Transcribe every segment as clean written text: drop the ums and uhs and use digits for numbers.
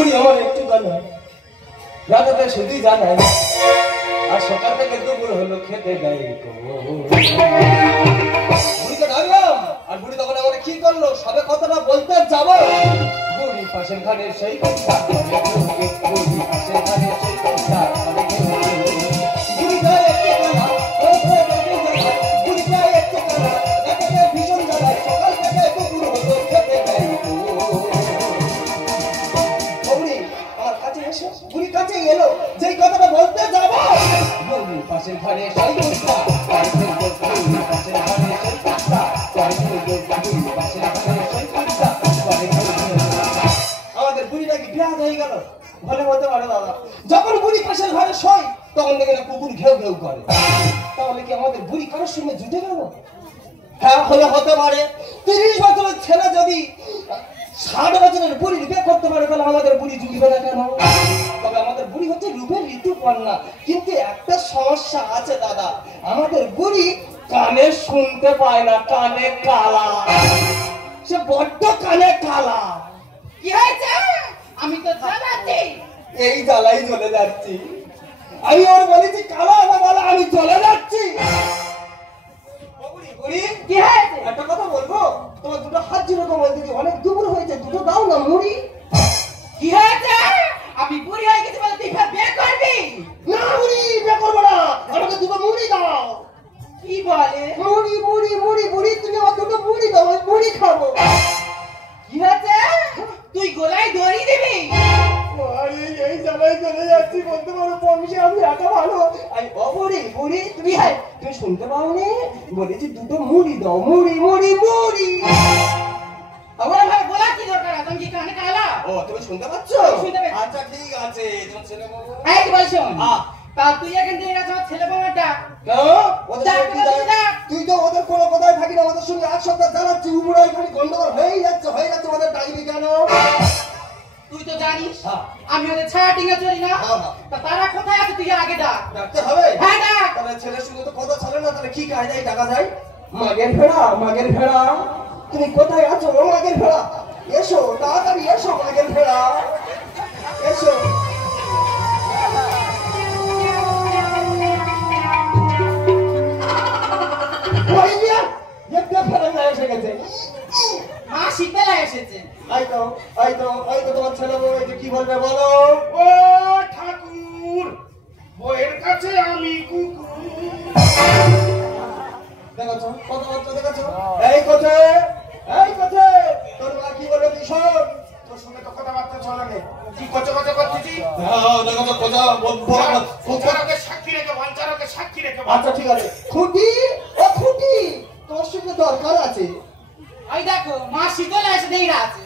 বুড়ি আমার একটু জানা রাজাতে শুধুই জানাই আর সকাল থেকে দুপুর হলো খেতে দেয় বুড়িকে ডাকলাম আর বুড়ি তখন আমাকে কি করলো সবে কথাটা বলতে যাবো বুড়ি পাশের ঘরে সেই কথা বুড়ি পাশের ঘরে সেই কথা বুড়ি গায়ে একটু কানা বুড়ি গায়ে একটু কানা এটাকে ভীষণ জ্বালায় সকাল থেকে দুপুর হলো খেতে দেয় বুড়ি আমার কাছে এসে বুড়ি কাছে এলো যেই কথাটা বলতে যাবো বুড়ি পাশের ঘরে সেই কথা বুড়ি পাশের ঘরে সেই কথা বুড়ি পাশের ঘরে সেই কথা আমাদের বুড়িটা কি বিয়া হয়ে গেল ভালো বলতে পারে দাদা যখন বুড়ি পাশের ঘরে শোয় তখন দেখে না কুকুর ঘেউ ঘেউ করে তাহলে কি আমাদের বুড়ি কারোর সঙ্গে জুটে গেল হ্যাঁ হলে হতে পারে 30 বছরের ছেলে যদি 60 বছরের বুড়ি বিয়ে করতে পারে তাহলে আমাদের বুড়ি জুটবে না কেন তবে আমাদের বুড়ি হচ্ছে রূপের ঋতুপর্ণা কিন্তু একটা সমস্যা আছে দাদা আমাদের বুড়ি কানে শুনতে পায় না কানে কালা সে বড্ড কানে কালা কি হয়েছে আমি তো জানাচ্ছি এই জ্বালাই চলে যাচ্ছি আমি ওর বলেছি কালা না বলা আমি চলে যাচ্ছি কি হয়েছে একটা কথা বলবো তোমার দুটো হাত জুড়ে বলতে অনেক দুপুর হয়েছে দুটো দাও না মুড়ি কি হয়েছে আমি বুড়ি হয়ে গেছি বলে তুই বিয়ে করবি না মুড়ি বিয়ে করবো না আমাকে দুটো মুড়ি দাও কি বলে মুড়ি মুড়ি মুড়ি মুড়ি তুমি আমার দুটো মুড়ি দাও আমি মুড়ি খাবো কি হয়েছে তুই গোলায় দড়ি দিবি আরে এই জ্বালাই চলে যাচ্ছি বলতে পারো বংশে আমি একা ভালো আমি বুড়ি বুড়ি তুমি তুমি শুনতে পাওনি বলেছি দুটো মুড়ি দাও মুড়ি মুড়ি মুড়ি আমার ভাই বলা কি দরকার তুমি কি কানে কালা ও তুমি শুনতে পাচ্ছ আচ্ছা ঠিক আছে তোমার ছেলে বাবু এই কি বলছো তা তুই এখন দিয়ে গেছ ছেলে বাবাটা তুই তো ওদের কোনো কথাই থাকি না ওদের সঙ্গে এক সপ্তাহ চালাচ্ছি উপরাই খালি গন্ডগোল হয়ে যাচ্ছে ওদের ডাকবি কেন তুই তো জানিস আমি ওদের ছায়া টিঙে চলি না তা তারা কোথায় আছে তুই আগে ডাকতে হবে হ্যাঁ ডাক তাহলে ছেলের সঙ্গে তো কথা চলে না তাহলে কি কায়দায় ডাকা যায় মাগের ভেড়া তুমি কোথায় আছো মাগের ভেড়া এসো তাড়াতাড়ি এসো মাগের ভেড়া এসো এসে গেছে মা শীতলা এসেছে এই তো তোমার ছেলে বউ কি বলবে বলো ও ঠাকুর বউয়ের কাছে আমি কুকুর দেখছো কথাবার্তা দেখছো এই কোথায় তোর মা কি বলবে তুই শোন তোর সঙ্গে তো কথাবার্তা চলে নেই কি কচো করতেছি দেখো কথা ফুচারকে সাক্ষী রেখে বাঞ্চারকে সাক্ষী রেখে আচ্ছা ঠিক আছে খুঁটি তোর সঙ্গে দরকার আছে এই দেখো মা শীতলা এসে দেইরা আছে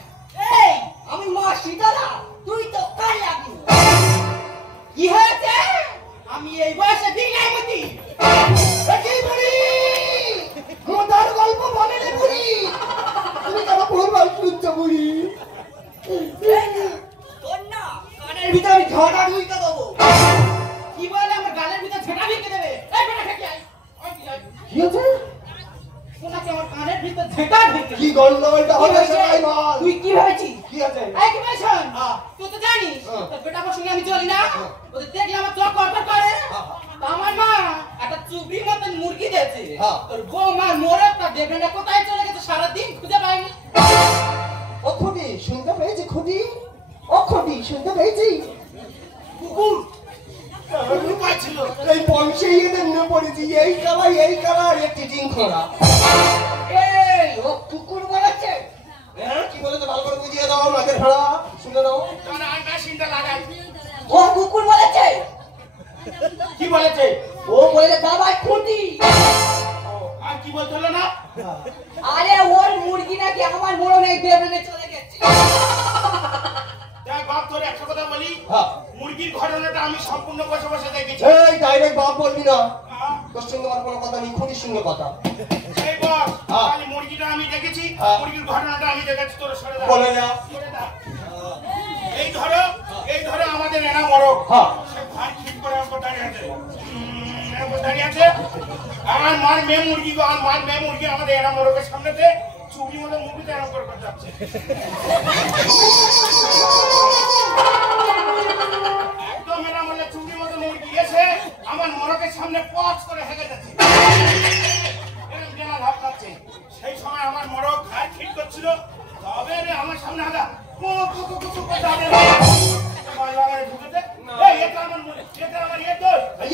এই আমি মা শীতলা তুই তো কাল লাগি কি হয়েছে আমি এই বয়সে দিলাই মতি এই বুড়ি মোদার গল্প বলে রে বুড়ি তুমি কেন ভুলভাল শুনছো বুড়ি তোর না কানের ভিতরে আমি ঝাড়া ঢুইতে দেবো কি বলে আমার গালের ভিতর ঝেঁটা ঢুকে দেবে এই বেটা খেতে আই কি হচ্ছে শোনাচ্ছে আমার কানের ভিতর ঝেঁটা ঢুকে কি গন্ডগোলটা হবে সবাই বল তুই কি ভেবেছিস কি আছে এই কি বলছন তুই তো জানিস তোর বেটা আমার সঙ্গে আমি চলি না ওদের দেখলে আমার চোখ কড়কড় করে আমার মা একটা চুবড়ি মতন মুরগি দিয়েছে তোর বউ মা মরে তা দেখবে না কোথায় চলে গেছে সারাদিন খুঁজে পাইনি ও খুঁটি শুনতে পেয়েছি খুঁটি ও খুঁটি শুনতে পেয়েছি কুকুর লুকাই ছিল এই বংশে এদের নিয়ে পড়েছি এই কালা আর একটি ডিম খোঁড়া এই ও কুকুর বলেছে কি বলেছে ভালো করে বুঝিয়ে দাও মাঝের ভেড়া শুনে দাও তাহলে আমি মেশিনটা লাগাই ও কুকুর বলেছে কি বলেছে ও বলেছে দাবাই খুঁটি আর কি বলতে হলো না আরে ওর মুরগি নাকি আমার মরণে বেরোনে চলে গেছে দেখ বাপ তোর একটা কথা বলি মুরগির ঘটনাটা আমি সম্পূর্ণ বসে বসে দেখেছি এই ডাইরেক্ট বাপ বলবি না তোর সঙ্গে আমার কোনো কথা নেই খুঁটির সঙ্গে কথা সেই বস খালি মুরগিটা আমি দেখেছি মুরগির ঘটনাটা আমি দেখেছি তোর সরে দাও বলে না এই ধরো আমাদের এনা মরক সে ভাই ঠিক করে আমাকে দাঁড়িয়ে আছে আমার মার মেয়ে মুরগি আমাদের এনা মরকের সামনেতে চুরি মতো মুরগিতে এরকম করে যাচ্ছে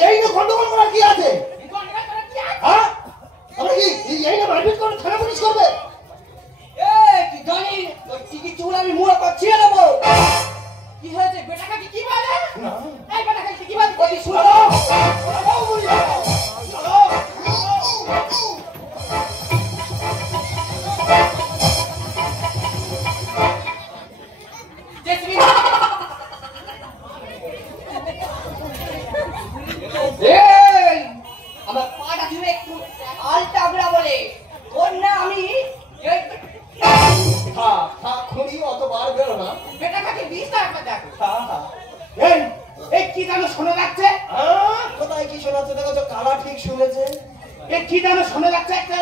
এই না গন্ডগোল করা কি আছে? হ্যাঁ আমরা কি এই না মারপিট করে থানা পুলিশ করবে? কি জানি কি চুল আমি মুড়া করছি নেবো। কি হয়েছে বেটাকে কি বলে? এই বেটাকে কি বলে? ওই শুনো আমার পাটা তুমি একটু আলটা বলা বলে ওর না আমি খুনি অতবার বেরো না। বেটাকে 20 টাকা দেখো। এই কি জানো শোনা যাচ্ছে? কোথায় কি শোনাচ্ছে দেখো তো, কালা ঠিক শুনেছে। এই কি জানো শোনা যাচ্ছে? একটা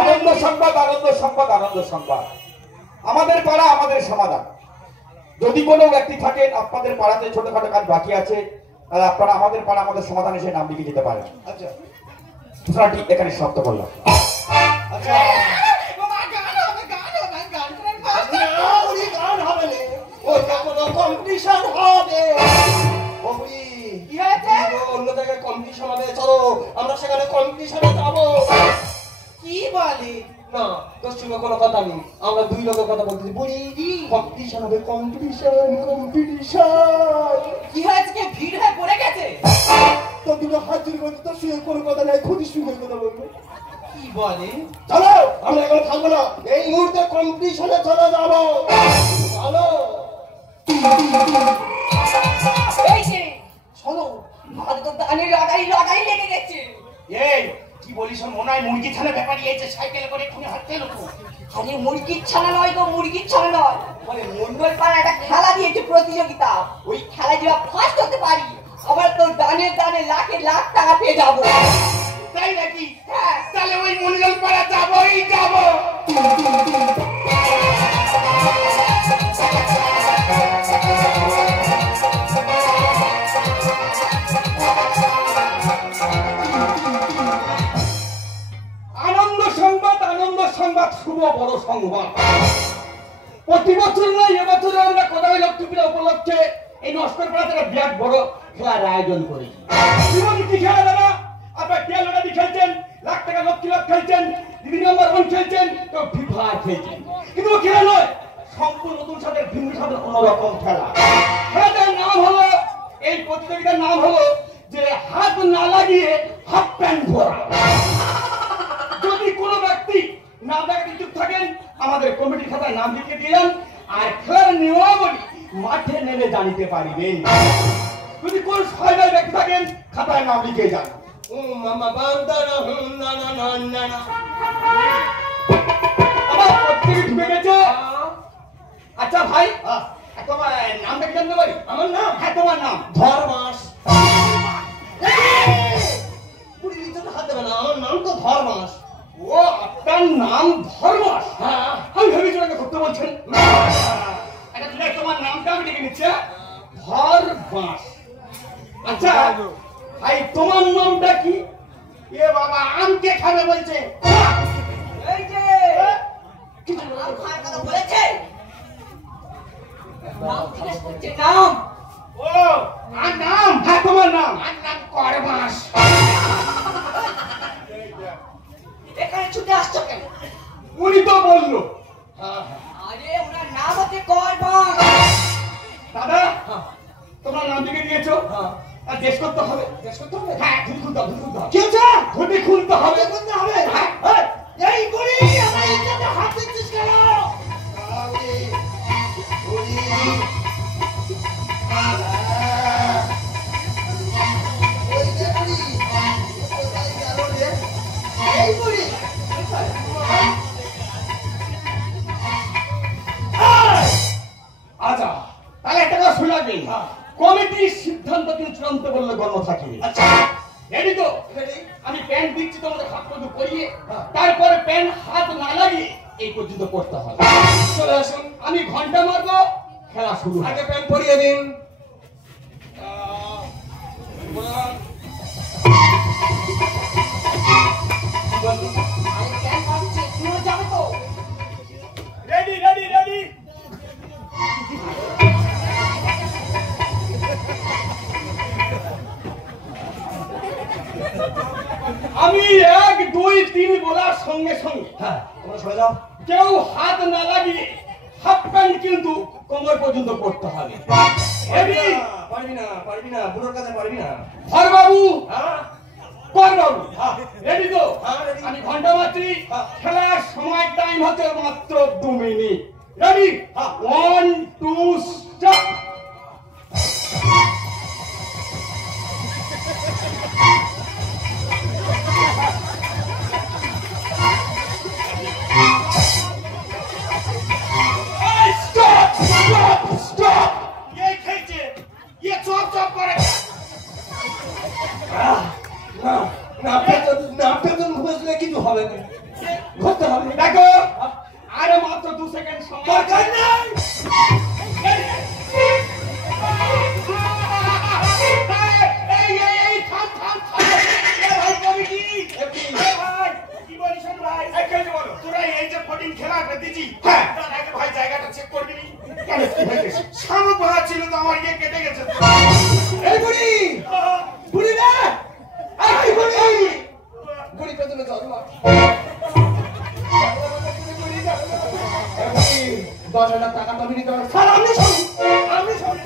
আনন্দ সংবাদ, আনন্দ সংবাদ, আনন্দ সংবাদ। আমাদের পাড়া আমাদের সমাধান। যদি কোনো ব্যক্তি থাকেন আপনাদের পাড়াতে ছোটখাটো কাজ বাকি আছে, তাহলে আপনারা আমাদের পাড়া আমাদের সমাধান এসে নাম লিখে যেতে পারেন। আচ্ছা ঘোষণাটি এখানে সমাপ্ত করলাম। আচ্ছা গান হবে না, ওই কোনো কম্পিটিশন হবে। কি হয়েছে? অন্য জায়গায় কম্পিটিশন হবে, চলো আমরা সেখানে কম্পিটিশনে যাবো। কি বলে? না পশ্চিমে কোনো কথা নেই, আমরা দুই লোকের কথা বলতেছি। বুঝি কম্পিটিশন হবে, কম্পিটিশন কম্পিটিশন। কি হয়েছে? কে ভিড় হয়ে পড়ে গেছে? তো দুটো হাত জুড়ে বলতে তো শুয়ে কোনো কথা নাই, খুবই শুয়ে কথা বলবো। কি বলে? চলো আমরা এখন থাকবো না, এই মুহূর্তে কম্পিটিশনে চলে যাবো। চলো এই যে শোনো আমাদের তো দানের লড়াই লেগে গেছে। এই কি বলিস? মনে হয় মুরগি ছানা ব্যাপারই এসে সাইকেলে করে এক্ষুনি হাঁটতে এলো তো। আরে মুরগির ছানা নয় গো, মুরগির ছানা নয়, মানে মন্ডল পাড়া একটা খেলা দিয়েছে প্রতিযোগিতা। ওই খেলায় যারা ফার্স্ট হতে পারি আবার তোর দানে দানে লাখে লাখ টাকা পেয়ে যাবো। তাই নাকি? হ্যাঁ তাহলে ওই মন্ডল পাড়া যাবোই যাবো। আনন্দ সংবাদ, আনন্দ সংবাদ, শুভ বড় সংবাদ। প্রতি বছর নয়, এবছরে আমরা কোদাই লক্ষ্মী পূজা উপলক্ষে এই নস্কর পাড়াতে একটা বিরাট বড় খেলার আয়োজন করেছি। কি খেলা দাদা? আপনার টেলরাডি খেলছেন, লাখ টাকা লক্ষ্মী লাখ খেলছেন, দিদি নম্বর 1 খেলছেন, কেউ ফিফা খেলছেন। কিন্তু ও খেলা নয়, সম্পূর্ণ নতুন সাথে ভিন্ন সাথে অন্যরকম খেলা। খেলাটার নাম হলো, এই প্রতিযোগিতার নাম হলো যে হাত না লাগিয়ে হাফ প্যান্ট ধরা। যদি কোনো ব্যক্তি নাম দেখাতে ইচ্ছুক থাকেন আমাদের কমিটির খাতায় নাম লিখে দিলেন, আর খেলার নিয়মাবলী মাঠে নেমে জানিতে পারিবেন। যদি কোন সহায় ব্যক্তি থাকেন খাতায় নাম লিখে যান। মামা বান্দারা না না না না না। আমার প্রত্যেকে ঢুকে গেছে। আচ্ছা ভাই, তোমার নামটা কি জানতে পারি? আমার নাম? হ্যাঁ তোমার নাম। ধর্মাস। পুরি ভিতরে হাত দেবে না, আমার নাম তো ধর্মাস। ও আপনার নাম ধর্মাস? হ্যাঁ আমি ভেবেছি ওকে ধরতে বলছেন। আচ্ছা ঠিক আছে, তোমার নামটা আমি লিখে নিচ্ছি। ধর্মাস। আচ্ছা ভাই তোমার নামটা কি? এ বাবা আমকে খাবে বলছে। এই যে কিছু নাম খাওয়ার কথা বলেছে, নাম জিজ্ঞেস করছে নাম। ও আর নাম? হ্যাঁ তোমার নাম। আর নাম করবাস। এখানে ছুটে আসছো কেন? উনি তো বললো। আরে ওনার নাম হচ্ছে করবাস। দাদা তোমার নাম লিখে দিয়েছো? হ্যাঁ। আর দেশ করতে হবে। দেশ করতে হবে? হ্যাঁ ধুতি খুলতে হবে, ধুতি খুলতে হবে। কি হচ্ছে? ধুতি খুলতে হবে। করতে হবে? হ্যাঁ, হ্যাঁ। এই বুড়ি আমার ইজ্জতে হাত দিচ্ছিস কেন? আরে বুড়ি ওই যে বুড়ি কোথায় গেল রে? এই বুড়ি আচ্ছা তাহলে একটা কথা শুনে রাখবেন, কমিটির সিদ্ধান্ত কিন্তু চূড়ান্ত বললে গণ্য থাকবে। আচ্ছা রেডি তো? রেডি? আমি প্যান্ট দিচ্ছি তোমাদের হাত পর্যন্ত করিয়ে, তারপরে প্যান্ট হাত না লাগিয়ে এই পর্যন্ত করতে হবে। চলে আসুন, আমি ঘন্টা মারবো, খেলা শুরু হবে। আগে প্যান্ট পরিয়ে দিন। আরে কেন ভাবছি তুইও যাবে তো? Ready ready ready. দিন বলার সঙ্গে সঙ্গে হ্যাঁ তোমরা সরে যাও। কেউ হাত না লাগিয়ে হাফ প্যান্ট কিন্তু কোমর পর্যন্ত পড়তে হবে। হেভি পারবি না বুড়োর কাছে পারবি না। হর বাবু, হ্যাঁ কর বাবু, হ্যাঁ রেডি তো? হ্যাঁ, ready। আমি ঘন্টা মাত্রী, হ্যাঁ। খেলার সময় টাইম হচ্ছে মাত্র 2 মিনিট। রেডি? হ্যাঁ। 1 2 স্টার্ট। Stop stop stop. এই খেলছে ইয়ে চপ চপ করে না পেতন বুঝলে কিছু হবে না, ঘুরতে হবে। দেখো আরে মাত্র 2 সেকেন্ড সময় দরকার নেই। এই থাম থাম থাম এ ভাই কমিটি এ ভাই কি বলিস ভাই এই খেলতে বলো। তোরা এই যে ফটিং খেলা দিছি হ্যাঁ। তার আগে ভাই জায়গাটা চেক করবি নি কেন কি হয়েছে? শামুক ভাড়া ছিল তো আমার ইয়ে কেটে গেছে এই বুড়ি বুড়ি না, এই বুড়ি বুড়ি পেতনে জন্ম 10,000 টাকা তো নিতে হবে। স্যার আপনি শুনুন, আপনি শুনুন।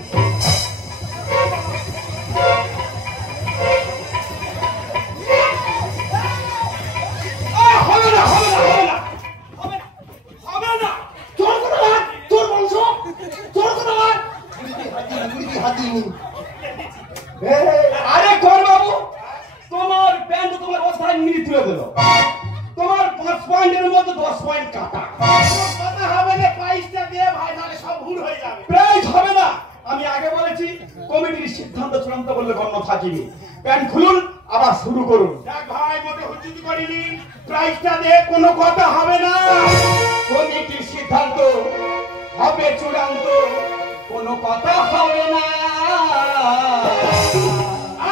হবে না হবে না হবে না হবে না। তোর কোনো হাত, তোর বংশ, তোর কোনো হাত। বুড়ি হাত দিইনি। আরে কর বাবু, তোমার প্যান্ট তোমার অবস্থায় নিয়ে তুলে দিল। তোমার 5 পয়েন্টের মধ্যে 10 পয়েন্ট কাটা। কথা হবে না প্রাইসটা দিয়ে ভাই নালে সব ভুল হয়ে যাবে প্রাইজ হবে না। আমি আগে বলেছি কমিটির সিদ্ধান্ত চূড়ান্ত বললে গণ্য থাকিনি। প্যান্ট খুলুন, আবার শুরু করুন। দেখ ভাই মোটে হুজ্জুতি করিনি প্রাইসটা দিয়ে কোনো কথা হবে না কমিটির সিদ্ধান্ত হবে চূড়ান্ত, কোনো কথা হবে না।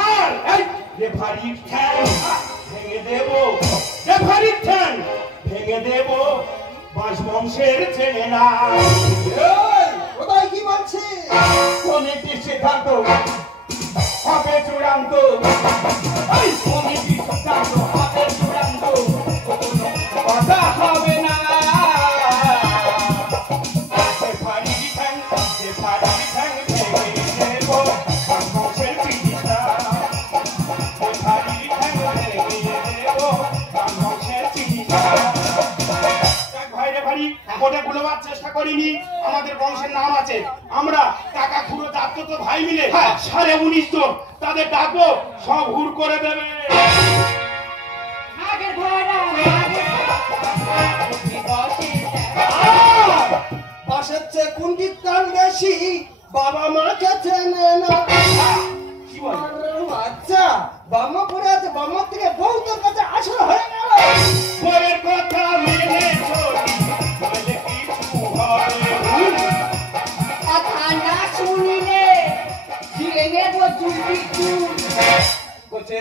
আর এই, রেফারির ঠ্যাং ভেঙে দেব রেফারির ঠ্যাং ভেঙে দেব বাঁশ বংশের ছেলে না কোথায় কি বলছে? কমিটির সিদ্ধান্ত হবে চূড়ান্ত। এই কমিটির সিদ্ধান্ত হবে চূড়ান্ত, কোনো কথা হবে না। রেফারির ঠ্যাং ভেঙে দেব বাঁশ বংশের চিঠিটা রেফারির ঠ্যাং ভেঙে দেব বাঁশ বংশের চিঠিটা দেখ ভাই রেফারি কোটে গুলোবার চেষ্টা করিনি আমাদের বংশের নাম আছে আমরা কাকা খুঁড়ো যাত্র তো ভাই মিলে 19.5 জন তাদের ডাকবো সব হুড় করে দেবে আগের ঘোড়া পাশের চেয়ে কুন্ডির টান বেশি, বাবা মাকে চেনে না। কি বল আচ্ছা বাবা পড়ে আছে, বাবার থেকে বউ তোর কাছে আসল হয়ে গেল। পরের কথা মেনে চলি নইলে কিছু হবে কথা না শুনিলে ছিঁড়ে নেব চুলটি চুল। বলছে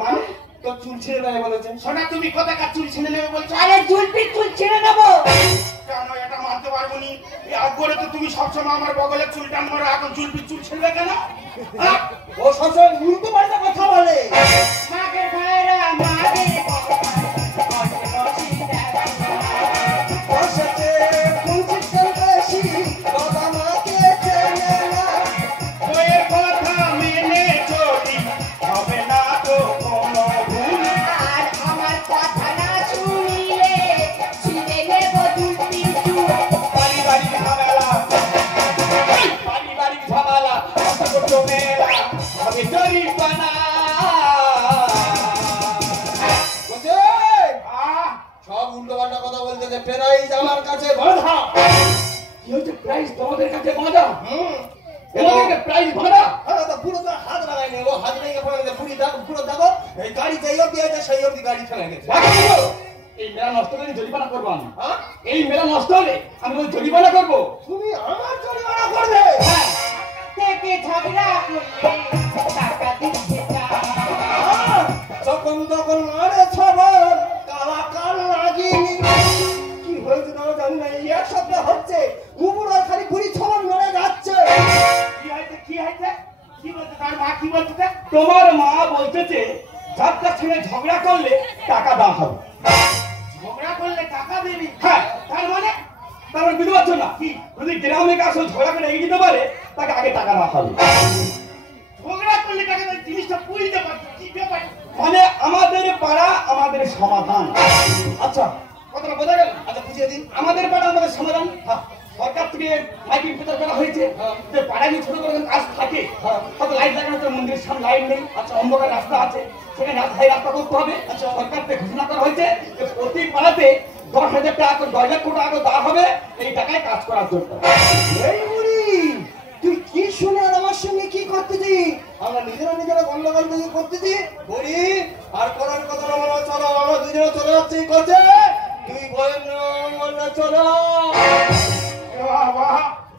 মানে তোর চুল ছিঁড়ে নেয় বলেছে। সোনা তুমি কথা কাচুরি ছেড়ে নেবে বলছো আরে চুলটি চুল ছিঁড়ে নেবো। কেন এটা মানতে পারবো নি আগরে তো তুমি সবসময় আমার বগলের চুল টান মারো এখন চুল ছেড়বে কেন হ্যাঁ? ও সবসময় উল্টো পাল্টা কথা বলে। মাগের ভাইরা মাগের পাশের চেয়ে কুন্ডির টান বেশি, বাবা মাকে চেনে না। বইয়ের কথা মেনে চলি হবে না তো কোনো ভুল আর আমার কথা না শুনিলে ছিঁড়ে নেব চুলটি চুল। পারিবারিক ঝামেলা, পারিবারিক ঝামেলা, করতো মেলা, হবে জরিমানা। বলছে আহ সব উল্টো পাল্টা কথা বলতেছে। প্রাইজ আমার কাছে বাঁধা। কি হচ্ছে প্রাইজ তোমাদের কাছে বাঁধা? হুম তোমাদেরকে প্রাইজ বাঁধা? পুরো তো হাত লাগাইনি, ও হাত লেগে পড়ে গেছে। পুরো দেখো এই গাড়ি যেই অব্দি আছে সেই অব্দি গাড়ি ফেলে গেছে। দেখো, এই মেলা নষ্ট হলে জরিমানা করবো আমি। হ্যাঁ? এই মেলা নষ্ট হলে আমি ওই জরিমানা করবো। তুমি আমার জরিমানা করবে? হ্যাঁ, থেকে ঝগড়া করলে টাকা দিতে চায় যখন তখন মারে ছবল, কালা কাল লাগিনি। কি হয়েছে তাও জানি না, এই এক সপ্তাহ হচ্ছে কুকুরের খালি বুড়ি ছবল মেরে যাচ্ছে। কি হয়েছে কি বলছে তার মা কি বলছে তোমার মা বলতেছে যাত্রা ছেড়ে ঝগড়া করলে টাকা দেওয়া হবে। দিবি। হ্যাঁ তার মানে তারপর বুঝতে পারছো না কি যদি গ্রামে কাছে ঝগড়া করে এগিয়ে দিতে পারে তাকে আগে টাকা রাখা হবে। ঝগড়া করলে টাকা দেয়, জিনিসটা বুঝতে পারছি কি ব্যাপার। মানে আমাদের পাড়া আমাদের সমাধান। আচ্ছা কথাটা বোঝা গেল? আচ্ছা বুঝিয়ে দিন। আমাদের পাড়া আমাদের সমাধান। সরকার থেকে মাইকিং প্রচার করা হয়েছে যে পাড়ায় যদি ছোট করে কাজ থাকে হয়তো লাইট লাগানো হচ্ছে, মন্দিরের সামনে লাইট নেই, আচ্ছা অন্ধকার রাস্তা আছে, সেখানে রাস্তায় রাস্তা করতে হবে। আচ্ছা সরকার থেকে ঘোষণা করা হয়েছে যে প্রতি পাড়াতে 10,000 টাকা করে 10 লক্ষ টাকা করে দেওয়া হবে এই টাকায় কাজ করার জন্য। এই বুড়ি তুই কি শুনে আর আমার সঙ্গে কি করতেছি? আমরা নিজেরা গন্ডগোল তৈরি করতেছি। বুড়ি আর করার কথা না বলো, চলো আমরা দুজনে চলে যাচ্ছি কাছে। তুই বলেন না চলো। বাবা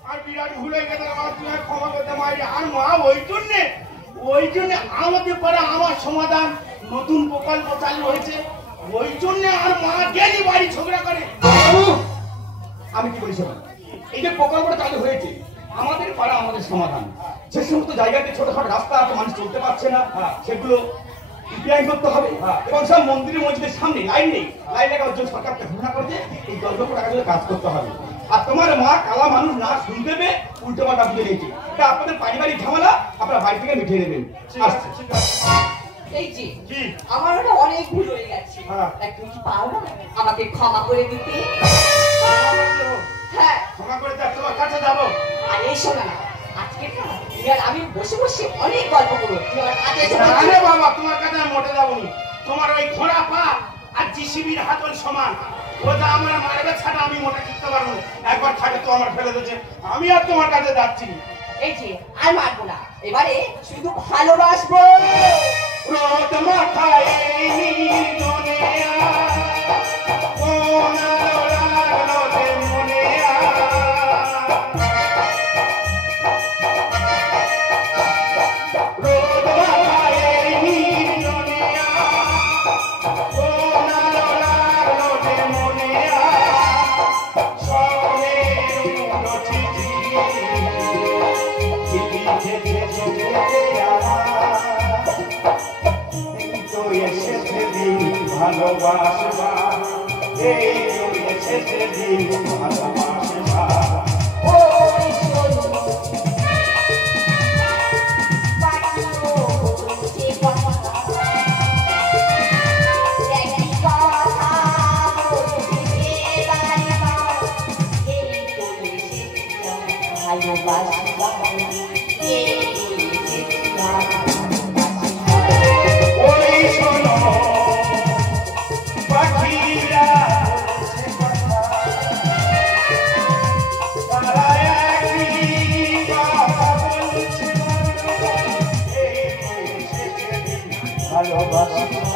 আর বিরাট ভুলে গেছে আমার, তুই আর ক্ষমা করতে পারি। আর মা ওই জন্য আমাদের পাড়া আমার সমাধান নতুন প্রকল্প চালু হয়েছে, ওই জন্য আর মা গেলি বাড়ি ঝগড়া করে। আমি কি বলছি এই যে প্রকল্পটা চালু হয়েছে আমাদের পাড়া আমাদের সমাধান, যে সমস্ত জায়গাতে ছোটখাটো রাস্তা আছে মানুষ চলতে পারছে না সেগুলো রিপেয়ারিং করতে হবে এবং সব মন্দিরের মসজিদের সামনে লাইন নেই, লাইন লাগানোর জন্য সরকারকে ঘোষণা করেছে এই 10 লক্ষ টাকা দিয়ে কাজ করতে হবে। আর তোমার মা কালা মানুষ না শুনতে পেয়ে উল্টো পাল্টা বুঝে নিয়েছে, এটা আপনাদের পারিবারিক ঝামেলা, আপনারা বাড়ি থেকে মিটিয়ে নেবেন। আসছে এই যে কি আমার ওটা অনেক ভুল হয়ে গেছে, হ্যাঁ। তাই তুমি কি পারো না আমাকে ক্ষমা করে দিতে? হ্যাঁ। ক্ষমা করে দেখ, তোমার কাছে যাবো। আর এসো না, আজকে না তুমি আর আমি বসে বসে অনেক গল্প করবো, তুমি আমার কাছে এসো। আরে বাবা তোমার কাছে আমি মোটে যাবো না, তোমার ওই ঘোড়া পা আর জিসিবির হাতল সমান, ওটা আমার মারবে ছাড়া আমি মোটে টিকতে পারবো না। একবার থাকে তো আমার ফেলে দিয়েছে, আমি আর তোমার কাছে যাচ্ছি না। এই যে আর মারবো না, এবারে শুধু ভালোবাসবো। রোদ মাথায় নির্জনে কোন আলো লাগলো রে মনে রোদ মাথায় নির্জনে কোন আলো লাগলো রে মনে সবে রচিছি চিঠি চোখে এসেছে দিন ভালোবাসবা, এই এসেছে দিন ভালোবাসবা। ওই শোনো পাখিরা তারা একই কথা বলছে, ভালোবাসা